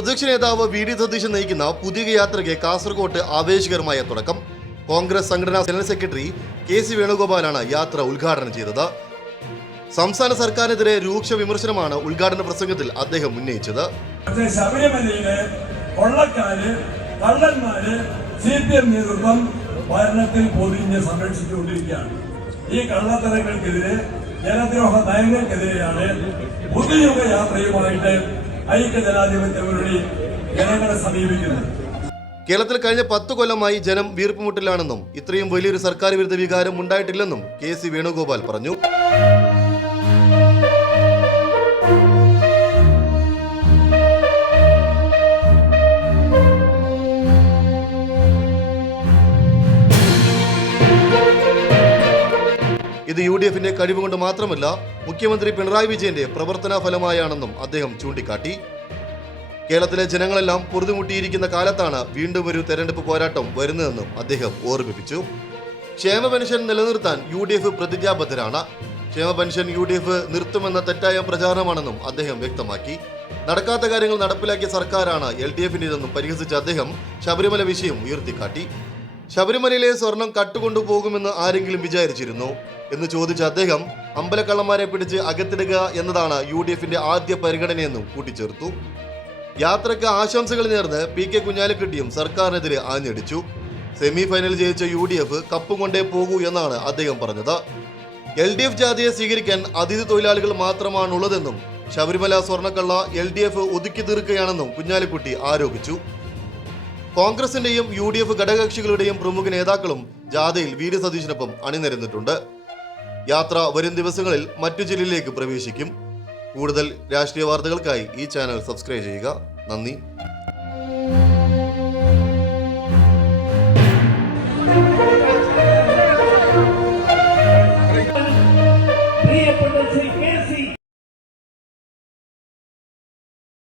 പ്രതിപക്ഷ നേതാവ് V D Satheesan നയിക്കുന്ന പുതിയ യാത്രയ്ക്ക് കാസർകോട്ട് ആവേശകരമായ തുടക്കം. കോൺഗ്രസ് സംഘടനാ ജനറൽ സെക്രട്ടറി കെ സി വേണുഗോപാലാണ് യാത്ര ഉദ്ഘാടനം ചെയ്തത്. സംസ്ഥാന സർക്കാരിനെതിരെ രൂക്ഷ വിമർശനമാണ് ഉദ്ഘാടന പ്രസംഗത്തിൽ അദ്ദേഹം ഉന്നയിച്ചത്. ശബരിമലയിലെ കൊള്ളക്കാര് കള്ളന്മാര് CPM നേതൃത്വം ഭരണത്തിൽ പൊതിഞ്ഞ് സംരക്ഷിച്ചുകൊണ്ടിരിക്കുകയാണ്. ഈ കള്ളത്തരങ്ങൾക്കെതിരെ ജനദ്രോഹ നയങ്ങൾക്കെതിരെയാണ് പുതുയുഗ യാത്രയുമായിട്ട് ഐക്യജനാധിപത്യ മുന്നണി ജനങ്ങളെ സമീപിക്കുന്നത്. കേരളത്തിൽ കഴിഞ്ഞ 10 കൊല്ലമായി ജനം വീർപ്പുമുട്ടലാണെന്നും ഇത്രയും വലിയൊരു സർക്കാർ വിരുദ്ധ വികാരം ഉണ്ടായിട്ടില്ലെന്നും കെ സി വേണുഗോപാൽ പറഞ്ഞു. ഇത് UDFന്റെ കഴിവ് കൊണ്ട് മാത്രമല്ല, മുഖ്യമന്ത്രി പിണറായി വിജയന്റെ പ്രവർത്തന ഫലമായാണെന്നും അദ്ദേഹം ചൂണ്ടിക്കാട്ടി. കേരളത്തിലെ ജനങ്ങളെല്ലാം പൊറുതിമുട്ടിയിരിക്കുന്ന കാലത്താണ് വീണ്ടും ഒരു തെരഞ്ഞെടുപ്പ് പോരാട്ടം വരുന്നതെന്നും അദ്ദേഹം ഓർമ്മിപ്പിച്ചു. ക്ഷേമ പെൻഷൻ നിലനിർത്താൻ UDF പ്രതിജ്ഞാബദ്ധരാണ്. ക്ഷേമ പെൻഷൻ UDF നിർത്തുമെന്ന തെറ്റായ പ്രചാരണമാണെന്നും അദ്ദേഹം വ്യക്തമാക്കി. നടക്കാത്ത കാര്യങ്ങൾ നടപ്പിലാക്കിയ സർക്കാരാണ് LDFന്റേതെന്നും പരിഹസിച്ച അദ്ദേഹം ശബരിമല വിഷയം ഉയർത്തിക്കാട്ടി. ശബരിമലയിലെ സ്വർണം കട്ടുകൊണ്ടുപോകുമെന്ന് ആരെങ്കിലും വിചാരിച്ചിരുന്നു എന്ന് ചോദിച്ച അദ്ദേഹം അമ്പലക്കള്ളന്മാരെ പിടിച്ച് അകത്തിടുക എന്നതാണ് UDFന്റെ ആദ്യ പരിഗണനയെന്നും കൂട്ടിച്ചേർത്തു. യാത്രയ്ക്ക് ആശംസകൾ നേർന്ന് PK കുഞ്ഞാലിക്കുട്ടിയും സർക്കാരിനെതിരെ ആഞ്ഞടിച്ചു. സെമി ഫൈനൽ ജയിച്ച UDF കപ്പും കൊണ്ടേ പോകൂ എന്നാണ് അദ്ദേഹം പറഞ്ഞത്. LDF ജാതിയെ സ്വീകരിക്കാൻ അതിഥി തൊഴിലാളികൾ മാത്രമാണുള്ളതെന്നും ശബരിമല സ്വർണ്ണക്കള്ള LDF ഒതുക്കി തീർക്കുകയാണെന്നും കുഞ്ഞാലിക്കുട്ടി ആരോപിച്ചു. കോൺഗ്രസിന്റെയും UDF ഘടകകക്ഷികളുടെയും പ്രമുഖ നേതാക്കളും ജാഥയിൽ വി ഡി സതീശനൊപ്പം അണിനിരന്നിട്ടുണ്ട്. യാത്ര വരും ദിവസങ്ങളിൽ മറ്റു ജില്ലയിലേക്ക് പ്രവേശിക്കും. കൂടുതൽ രാഷ്ട്രീയ വാർത്തകൾക്കായി ഈ ചാനൽ സബ്സ്ക്രൈബ് ചെയ്യുക. നന്ദി.